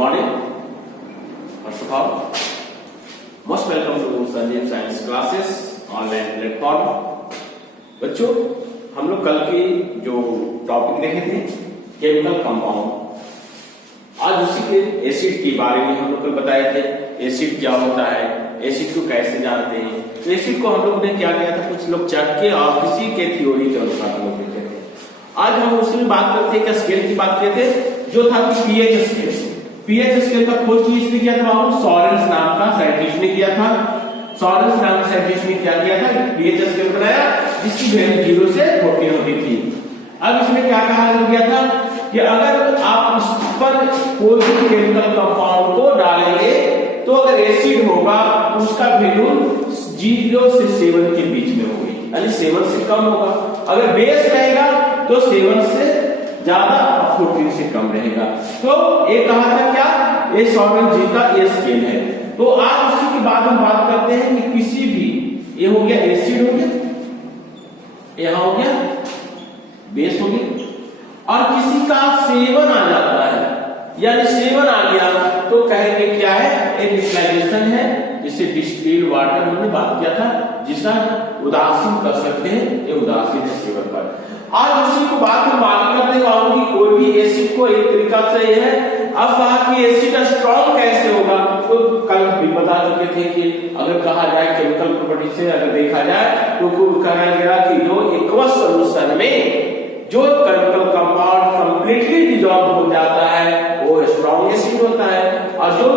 morning. First of all, most welcome to Sanjeev science classes online platform. बच्चों, हम लोग कल की जो टॉपिक देखे थे केमिकल कंपाउंड, आज उसी के एसिड के बारे में हम लोग कल बताए थे। एसिड क्या होता है, एसिड को कैसे जानते हैं। तो एसिड को हम लोग ने क्या किया था, कुछ लोग चेक के और किसी के थ्योरी के अनुसार हम लोग देखे थे। आज हम उसमें बात करते हैं, क्या स्केल की बात किए थे, जो था पीएच स्केल। पीएच स्केल का खोज किसने किया था बाबू? सॉरेंस नाम का साइंटिस्ट ने किया था। सॉरेंस नाम के साइंटिस्ट ने क्या किया था, पीएच स्केल बनाया जिसकी वैल्यू 0 से 14 होती थी। अब इसमें क्या कहा गया था कि अगर आप इस पर कोई भी केमिकल कंपाउंड को डालेंगे तो अगर एसिड होगा तो उसका वैल्यू 0 से 7 के बीच में होगी, यानी 7 से कम होगा। अगर बेस रहेगा तो 7 से ज्यादा, 14 से कम रहेगा। तो ये कहा था क्या, ये सॉल्वेंट जी का ये स्केल है। तो आज उसी के बाद हम बात करते हैं कि किसी भी, ये हो गया एसिड हो गया, यहां हो गया बेस हो गया, और किसी का 7 आ जाता है, यानी 7 आ गया तो कहेंगे क्या है, एक डिस्टिलेशन है, जिसे डिस्टिल्ड वाटर हमने बात किया था, जिसका उदासीन कर सकते हैं, ये उदासीन है 7 पर। आज उसी को बात हम बात करते हैं कि कोई भी एसिड को एक तरीका से ये है। अब कहा कि एसिड स्ट्रॉन्ग कैसे होगा, तो कल भी बता चुके थे कि अगर कहा जाए केमिकल प्रॉपर्टी से अगर देखा जाए तो कहा गया कि जो एक्वस सॉल्यूशन में जो केमिकल कंपाउंड कंप्लीटली डिसॉल्व हो जाता है वो स्ट्रॉन्ग एसिड होता है, और जो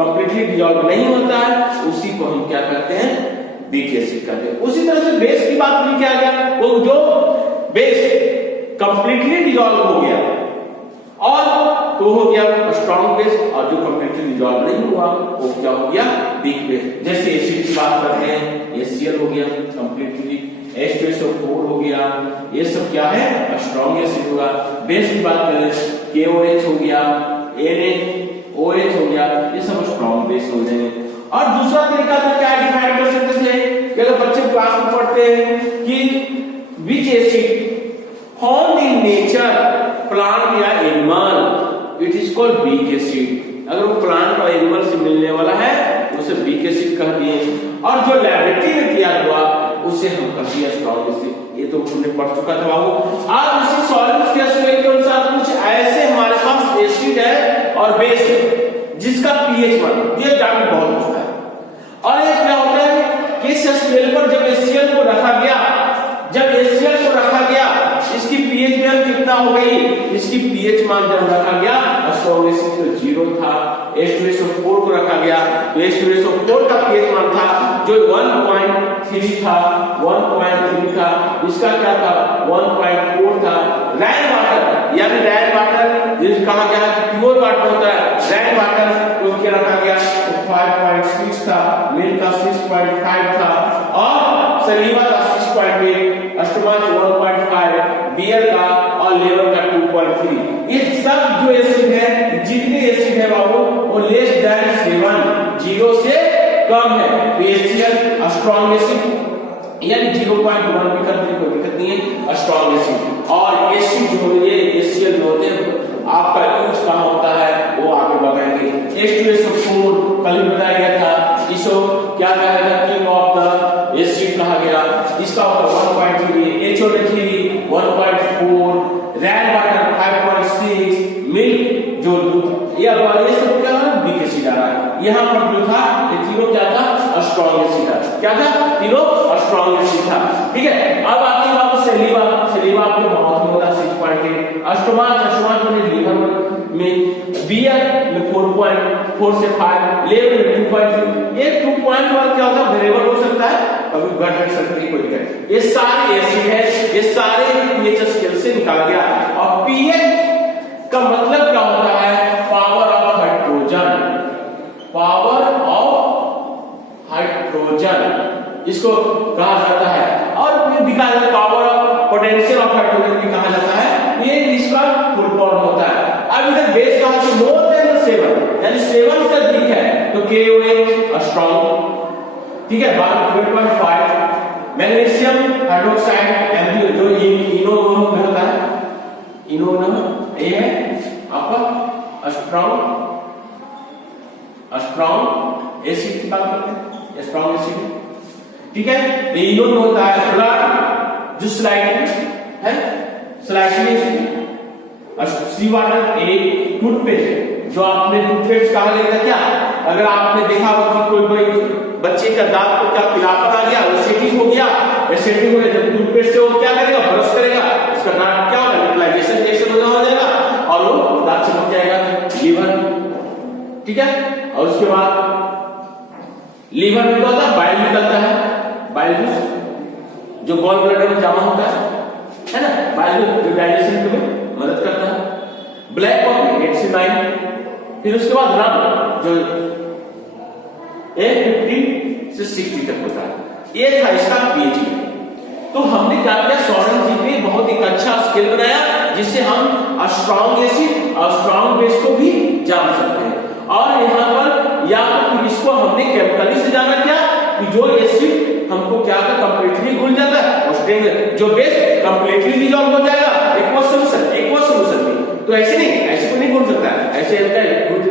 कंप्लीटली डिसॉल्व नहीं होता है उसी को हम क्या कहते हैं, वीक एसिड कहते हैं। उसी तरह से बेस की बात भी किया गया, वो जो बेस कंप्लीटली डिसॉल्व हो गया और तो हो गया स्ट्रॉन्ग बेस, और जो कंप्लीटली डिसॉल्व नहीं हुआ वो क्या हो गया, वीक बेस। जैसे एसिड की बात करते हैं, HCl हो गया कंप्लीटली, H2SO4 हो गया, ये सब क्या है, स्ट्रॉन्ग एसिड होगा। बेस की बात करें, KOH हो गया, NaOH हो गया, ये सब स्ट्रॉन्ग बेस हो जाएंगे। और दूसरा तरीका तो क्या डिफाइन कर सकते थे कि अगर बच्चे क्लास में पढ़ते हैं कि which acid found in nature, plant या animal, it is called weak acid। अगर वो प्लांट और एनिमल से मिलने वाला है उसे वीक एसिड कह दिए, और जो लैबोरेटरी में तैयार हुआ उसे हम कह दिया स्ट्रॉन्ग एसिड। ये तो हमने पढ़ चुका था बाबू। आज इसी सॉल्वेंट के स्केल के अनुसार कुछ ऐसे हमारे पास एसिड है और बेस है जिसका पीएच मान, ये जाके बहुत पूछता है। और ये क्या होता है कि इस स्केल पर जब HCl को रखा गया, जब HCl को रखा गया, इसकी पीएच मान कितना हो गई, इसकी पीएच मान जब रखा गया स्ट्रॉन्ग एसिड तो 0 था। H2SO4 को रखा गया तो H2SO4 का पीएच मान था जो 1.3 था, 1.3 था, इसका क्या था 1.4 था। रैन वाटर, यानी रैन वाटर जिसे कहा गया कि प्योर वाटर होता है, रैन वाटर को क्या रखा गया तो 5.6 था, मिल्क का 6.5 था, और सलीवा का 6.8, स्टोमाच 1.5, बियर का और लेवर का 2.3। ये सब जो एसिड है, जितने एसिड है बाबू वो लेस देन 7, 0 से कम है, तो HCl स्ट्रॉन्ग एसिड, यानी 0.1 भी करते कोई दिक्कत नहीं है, स्ट्रॉन्ग एसिड। और एसिड जो ये HCl जो होते हैं आपका यूज कहां होता है वो आगे बताएंगे। H2SO4 कल बताया गया था, इसको क्या कहा गया, किंग ऑफ द एसिड कहा गया, इसका 1.3, HO3 1.4, रैन वाटर 5.6, मिल्क जो दूध, ये सब क्या है, वीक एसिड आ रहा है। यहाँ पर जो था ये तीनों क्या था, स्ट्रॉन्ग एसिड था। क्या था, तीनों स्ट्रॉन्ग एसिड था। ठीक है, अब आती है बात सलीवा। सलीवा आपके माउथ में होता 6.8, स्टोमाच में लीवर में, बियर में 4.4 से 5, लेवर में 2.3। ये 2.1 क्या होता है, वेरिएबल हो सकता है, कभी घट भी सकती है, कोई दिक्कत। ये सारे एसिड है, ये सारे पीएच स्केल से निकाल गया। और पीएच का मतलब क्या होता है, power of hydrogen, power of hydrogen इसको कहा जाता है। और दिखाया जाता है power of potential of hydrogen भी कहा जाता है, ये इसका फुल फॉर्म होता है। अब इधर बेस कहा तो मोर देन 7, यानी 7 से अधिक है तो KOH स्ट्रॉन्ग, ठीक है, 12.5। मैग्नीशियम हाइड्रोक्साइड Mg जो इनो में होता है, इनो ये है आपका स्ट्रॉन्ग की बात करते हैं, स्ट्रॉन्ग एसिड, ठीक है। इनोन होता है फ्लड जो स्लाइटली है, स्लाइटली एसिड। और सी वाटर एक टूथपेस्ट, जो आपने टूथपेस्ट कहा लेता क्या, अगर आपने देखा हो कि कोई बच्चे का दांत को क्या पिलापन आ गया, एसिडिक हो गया, एसिडिक हो गया, जब टूथपेस्ट से वो क्या करेगा, ब्रश करेगा, उसका दांत क्या होगा, न्यूट्रलाइजेशन रिएक्शन हो जाएगा और वो दांत चमक जाएगा, लीवर, ठीक है। और उसके बाद लीवर में क्या होता है, बाइल निकलता है, बाइल जूस जो गॉल ब्लैडर में जमा होता है ना, बाइल जो डाइजेशन में मदद करता है। ब्लैक कॉफी 8 से 9, फिर उसके बाद रम जो 50 से 60 तक होता है। ये था इसका पीएच। तो हमने क्या किया, सॉल्वेंट जी पे बहुत एक अच्छा स्केल बनाया जिससे हम स्ट्रॉन्ग एसिड और स्ट्रॉन्ग बेस को भी जान सकते हैं। और यहाँ पर या तो इसको हमने केमिकली से जाना क्या कि जो एसिड हमको क्या का कंप्लीटली घुल जाता है और जो बेस कंप्लीटली डिसॉल्व हो जाएगा एक्वस सॉल्यूशन में। तो ऐसे नहीं, ऐसे को नहीं घुल सकता है, ऐसे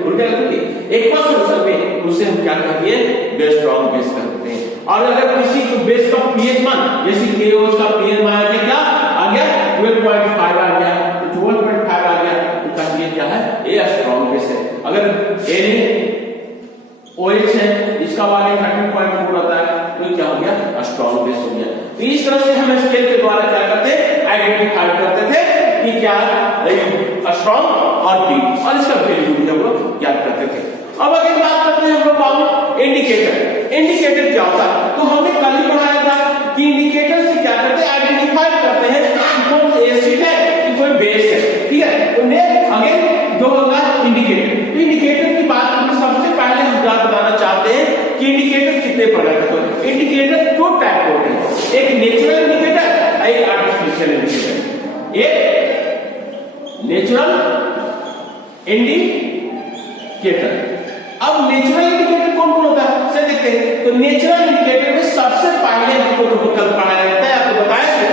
घुल जाएगा तो एक्वस सॉल्यूशन में उसे हम क्या कहते हैं, बेस स्ट्रॉन्ग बेस कहते हैं। और अगर किसी को बेस का पीएच मान जैसे KOH का पीएच मान आ गया, क्या आ गया 12.5 आ गया, तो 12.5 आ गया तो कहिए क्या है, ये स्ट्रॉन्ग बेस है। अगर OH है, इसका वैल्यू 13.4 आता है, तो क्या हो गया, स्ट्रॉन्ग बेस हो गया। तो इस तरह से हम स्केल के द्वारा क्या करते हैं, आइडेंटिफाई करते थे कि क्या स्ट्रॉन्ग और वीक, और इसका वैल्यू भी हम लोग ज्ञात करते थे। अब अगर बात करते हैं हम लोग बाबू इंडिकेटर, इंडिकेटर क्या होता है, तो हमने कल ही पढ़ाया था कि इंडिकेटर से क्या करते हैं, आइडेंटिफाई करते हैं कि कौन एसिड है कि कोई बेस है, ठीक है। तो नेक्स्ट अगेन जो होगा इंडिकेटर, तो इंडिकेटर की बात करते सबसे पहले हम बताना चाहते हैं कि इंडिकेटर कितने प्रकार के होते हैं। इंडिकेटर दो टाइप के होते हैं, एक नेचुरल इंडिकेटर, एक आर्टिफिशियल इंडिकेटर। एक नेचुरल इंडिकेटर। अब नेचुरल इंडिकेटर कौन कौन होता है, से देखते हैं। तो नेचुरल इंडिकेटर में सबसे पहले हमको जो कल पढ़ाया जाता है, आपको बताया गया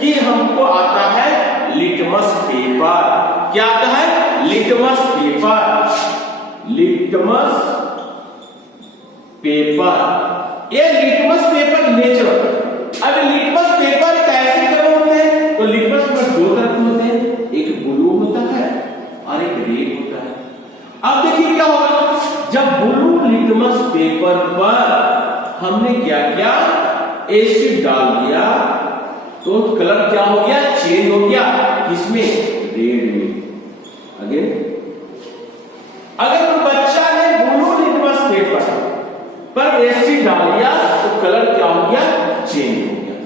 कि हमको आता है लिटमस पेपर। क्या आता है, लिटमस पेपर, लिटमस पेपर। ये लिटमस पेपर नेचुरल। अब लिटमस पेपर कैसे कलर होते हैं, तो लिटमस पेपर दो तरह के होते हैं, एक ब्लू होता है और एक रेड होता है। अब देखिए क्या होगा, जब ब्लू लिटमस पेपर पर हमने क्या किया, एसिड डाल दिया तो कलर क्या हो गया, चेंज हो गया, किसमें, रेड में। अगेन अगर बच्चा ने ब्लू लिटमस पेपर पर एसिड डाल दिया तो कलर क्या हो गया, चेंज हो गया।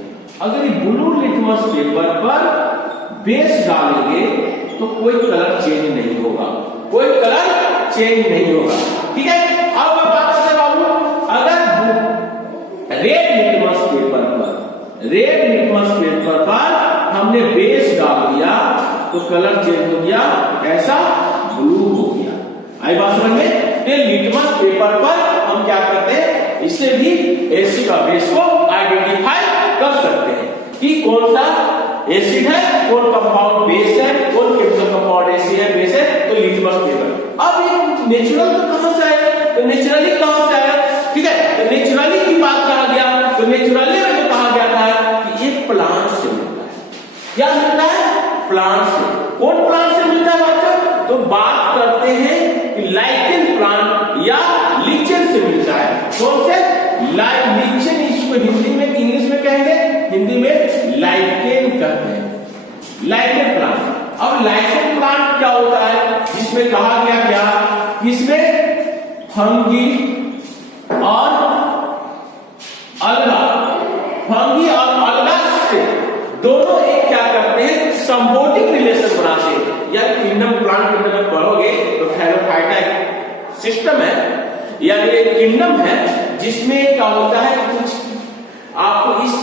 अगर ब्लू लिटमस पेपर पर बेस डालेंगे तो कोई कलर चेंज नहीं होगा, कोई कलर चेंज नहीं होगा, ठीक है। अब बात करते बाबू, अगर रेड लिटमस पेपर पर, रेड लिटमस पेपर पर हमने बेस डाल दिया तो कलर चेंज हो गया, ऐसा ब्लू हो गया। आई बात समझ में। लिटमस पेपर पर हम क्या करते हैं, इससे भी एसिड और बेस को आइडेंटिफाई कर सकते हैं कि कौन सा एसिड है, कौन कंपाउंड बेस है, कौन केमिकल कंपाउंड एसिड है, बेस है, तो लिटमस पेपर। अब ये नेचुरल तो कहां से आया, तो नेचुरली कहां से आया, ठीक है। तो नेचुरली की बात कहा गया, तो नेचुरली में जो कहा गया था कि ये प्लांट से मिलता है। क्या मिलता है, प्लांट से। कौन प्लांट से मिलता है बच्चा, तो बात करते हैं कि लाइकेन प्लांट या लीचन से मिलता है। कौन से, लीचन, इसको हिंदी में, इंग्लिश में कहेंगे, हिंदी में लाइकेन कहते हैं, लाइकेन प्लांट। अब लाइकेन प्लांट क्या होता है, जिसमें कहा गया क्या, इसमें फंगी और अलगा, फंगी और अलगा से दोनों एक क्या करते हैं, संबोटिक रिलेशन बनाते हैं। या किंगडम, प्लांट किंगडम में पढ़ोगे तो थैलोफाइटा एक सिस्टम है या एक किंगडम है जिसमें क्या होता है, कुछ आपको इस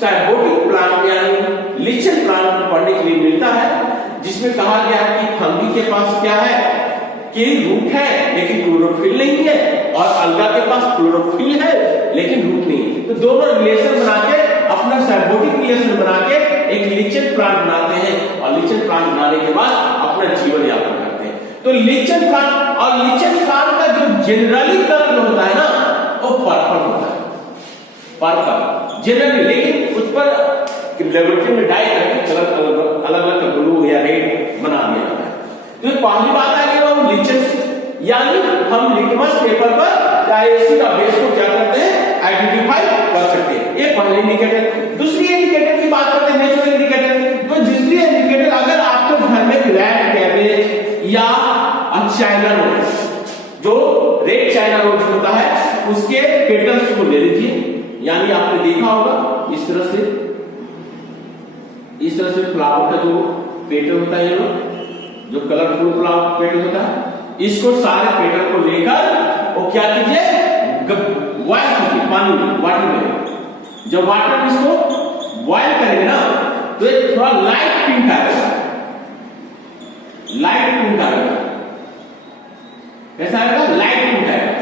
साइबोटिक प्लांट यानी लीचन प्लांट पढ़ने के लिए मिलता है, जिसमें कहा गया है कि फंगी के पास क्या है कि रूट है लेकिन क्लोरोफिल नहीं है, और अलगा के पास क्लोरोफिल है लेकिन रूट नहीं। तो दोनों रिलेशन बना के, अपना साइबोटिक रिलेशन बना के एक लीचन प्लांट बनाते हैं, और लीचन प्लांट बनाने के बाद अपना जीवन यापन करते हैं। तो लीचन प्लांट और लीचन प्लांट का जो जनरली कलर होता है ना, वो पर्पल होता है, पर्पल जनरली। लेकिन उस पर लेबोरेटरी में डाई करके कलर अलग अलग ब्लू या रेड बना दिया जाता है। तो पहली बात है कि वो लिटमस, यानी हम लिटमस पेपर पर एसिड और बेस को क्या करते हैं, आइडेंटिफाई कर सकते हैं। ये पहले इंडिकेटर। दूसरी इंडिकेटर की बात करते हैं, नेचुरल इंडिकेटर। तो दूसरी इंडिकेटर, अगर आपके घर में रेड कैबेज या चाइना रोज, जो रेड चाइना रोज होता है, उसके पेटल्स को ले लीजिए। यानी आपने देखा होगा इस तरह से फ्लावर का जो पेटल होता है, जो कलरफुल फ्लावर पेटल होता है, इसको सारे पेटल को लेकर वो क्या कीजिए, बॉयल कीजिए पानी में, वाटर में। जब वाटर में इसको बॉयल करेंगे ना, तो एक थोड़ा लाइट पिंक आएगा, लाइट पिंक आएगा। कैसा आएगा, लाइट पिंक आएगा।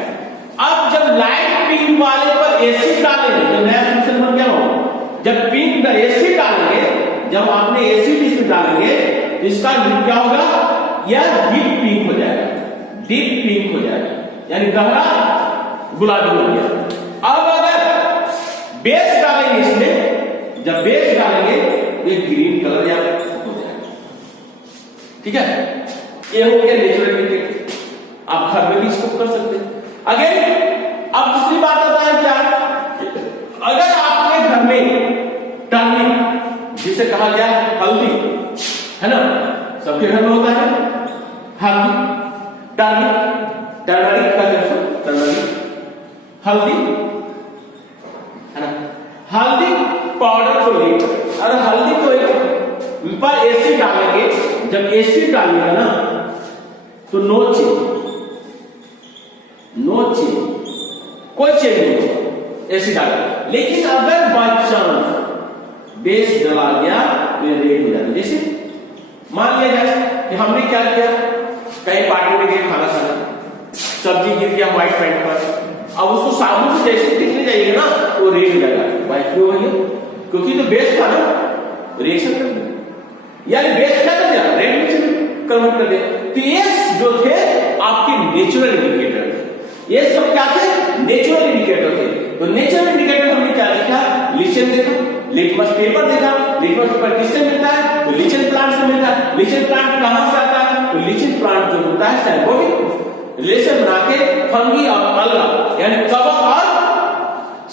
अब जब लाइट पिंक वाले पर एसिड डालेंगे, जब नया सॉल्यूशन बन गया हो, जब पिंक एसिड डालेंगे, जब आपने एसिड इसमें डालेंगे, तो इसका क्या होगा, यह डीप पिंक हो जाएगा, डीप पिंक हो जाएगा, यानी गहरा गुलाबी हो गया। अब अगर बेस डालेंगे इसमें, जब बेस डालेंगे तो ये ग्रीन कलर या हो जाएगा। ठीक है, ये हो गया नेचुरल इंडिकेटर। आप घर में भी इसको कर सकते हैं। अगेन अब दूसरी बात आता है क्या, अगर आपके घर में टर्निक, जिसे कहा गया हल्दी, है ना, सबके घर में होता है हल्दी, टर्मरिक का कैसे, टर्मरिक, हल्दी, है ना, हल्दी पाउडर को लेकर, अगर हल्दी को पर एसिड डालेंगे, जब एसिड डालेंगे ना, तो नो चेंज, कोई चेंज नहीं होगा एसिड डालेंगे। लेकिन अगर बाई चांस बेस डला गया तो ये रेड हो जाता है। जैसे मान लिया जाए कि हमने क्या किया, कहीं पार्टी में गए खाना खाना, सब्जी गिर गया व्हाइट पैंट पर, अब उसको साबुन से जैसे दिखने जाइएगा ना, वो रेड हो जाएगा। व्हाइट क्यों हो गया, क्योंकि तो बेस था ना, रिएक्शन कर दिया, यानी बेस क्या कर दिया, रेड में कन्वर्ट कर दिया। तो ये जो थे आपके नेचुरल इंडिकेटर थे, ये सब क्या थे, नेचुरल इंडिकेटर थे। तो नेचुरल इंडिकेटर हमने क्या देखा, लिचेन देखा, लिटमस पेपर देखा। लिटमस पेपर किससे मिलता है, तो लिचेन प्लांट से मिलता है। लिचेन प्लांट कहां से आता है, तो लिचेन प्लांट जो होता है साइबोटिक रिलेशन बना के फंगी और अलगा, यानी कवक और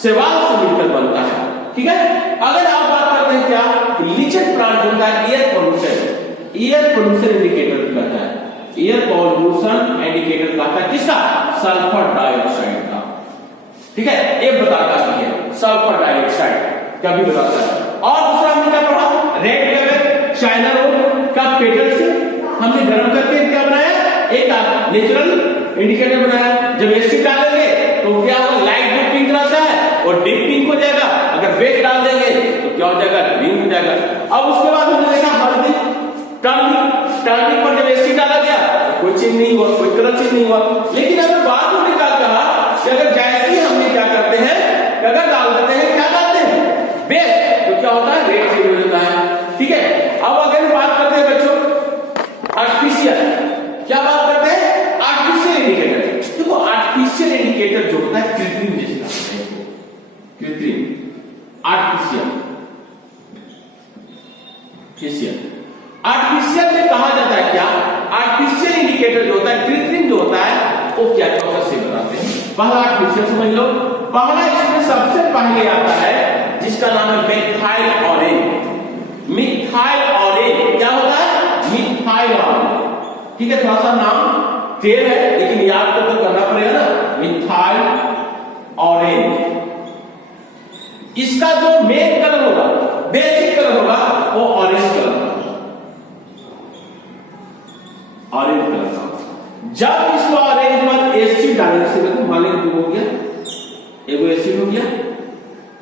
शैवाल से मिलकर बनता है। ठीक है, अगर आप बात करते हैं क्या, कि लिचेन प्लांट होता है एयर पोल्यूशन इंडिकेटर कहता है, एयर पोल्यूशन इंडिकेटर कहता है किसका, सल्फर डाइऑक्साइड का। ठीक है, ये बताता है सल्फर डाइऑक्साइड क्या भी बताता है। और दूसरा हमने क्या पढ़ा, रेड कैबेज चाइना रोज का पेटल से हमने गर्म करके क्या बनाया, एक नेचुरल इंडिकेटर बनाया। जब एसिड डालेंगे तो क्या होगा, लाइट ब्लू पिंक रहता है और डीप पिंक हो जाएगा। अगर बेस डाल देंगे तो क्या हो जाएगा, ग्रीन हो जाएगा। अब उसके बाद हमने देखा हल्दी, टर्निक पर जब एसिड डाला गया तो कोई चेंज नहीं हुआ, कोई कलर चेंज नहीं हुआ। लेकिन अगर बात हमने क्या कहा कि अगर जैसे ही हमने क्या करते हैं, अगर डाल देते हैं, क्या डालते हैं, बेस, तो क्या होता है, रेड चेंज हो जाता है। ठीक है, अब अगर बात करते हैं बच्चों आर्टिफिशियल, क्या बात करते हैं, आर्टिफिशियल इंडिकेटर। देखो आर्टिफिशियल इंडिकेटर जो होता है कृत्रिम जैसे, कृत्रिम, आर्टिफिशियल, आर्टिफिशियल में कहा जाता है क्या, आर्टिफिशियल इंडिकेटर जो होता है, कृत्रिम जो होता है, वो क्या से बताते हैं। पहला आर्टिफिशियल समझ लो, पहला इसमें सबसे पहले आता है जिसका नाम है मिथाइल ऑरेंज। मिथाइल ऑरेंज क्या होता है, मिथाइल ऑरेंज। ठीक है, थोड़ा सा नाम टेढ़ है लेकिन याद तो करना पड़ेगा ना, मिथाइल ऑरेंज। इसका जो मेन कलर होगा, बेसिक कलर होगा, वो ऑरेंज कलर का, ऑरेंज कलर का। जब इसको ऑरेंज पर एसिड डालने से, देखो मान लीजिए हो गया, एगो एसिड हो गया,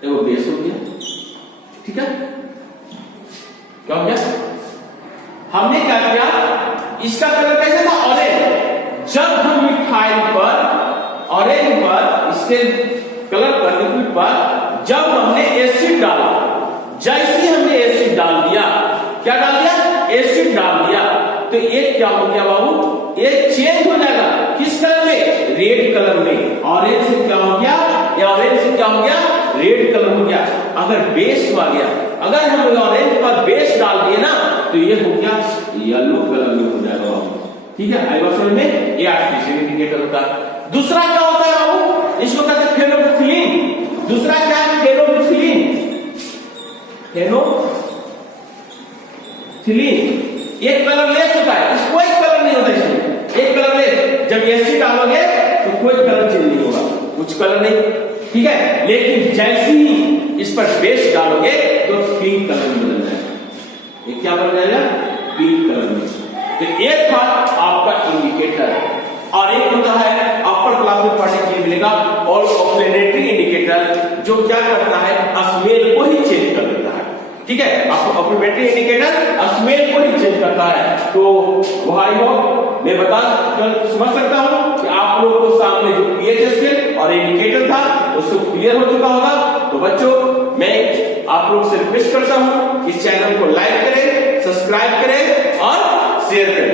एगो बेस हो गया। ठीक है, क्या हो गया, हमने क्या किया, इसका कलर कैसा था, ऑरेंज। जब हम मिथाइल पर, ऑरेंज पर, इसके कलर पर, लिक्विड पर जब हमने एसिड डाला, जैसे हमने एसिड डाल दिया, क्या डाल दिया, एसिड डाल दिया, तो एक क्या हो गया बाबू, एक चेंज हो जाएगा किस कलर में, रेड कलर में। ऑरेंज से क्या हो गया, ये ऑरेंज से क्या हो गया, रेड कलर हो गया। अगर बेस आ गया, अगर हम ऑरेंज पर बेस डाल दिए ना तो ये हो गया येलो कलर में हो जाएगा बाबू। ठीक है, आई बात समझ में, ये आर्टिफिशियल इंडिकेटर होता है। दूसरा क्या होता है बाबू, इसको कहते हैं फेनोल्फिन। दूसरा क्या है, फेनोल्फिन। फेनोल्फिन एक कलर लेस होता है, इसको कोई कलर नहीं होता इसमें, एक कलर लेस। जब एसिड डालोगे तो कोई कलर चेंज नहीं होगा, कुछ कलर नहीं, ठीक है। लेकिन जैसे ही इस पर बेस डालोगे तो पिंक कलर में बदल जाएगा। ये क्या बन जाएगा, पिंक कलर में। तो एक बात आपका इंडिकेटर, और एक होता है अपर क्लास में पढ़ने के लिए मिलेगा और ऑक्सीलेटरी इंडिकेटर, जो क्या करता है, स्मेल को ही चेंज कर देता है। ठीक है, आपको ऑक्सीलेटरी इंडिकेटर स्मेल को ही चेंज करता है। तो भाई हो, मैं बता समझ सकता हूं कि आप लोगों को सामने जो पीएच स्केल और इंडिकेटर था उससे क्लियर हो चुका होगा। तो बच्चों, मैं आप लोग से रिक्वेस्ट करता हूं इस चैनल को लाइक करें, सब्सक्राइब करें और शेयर करें।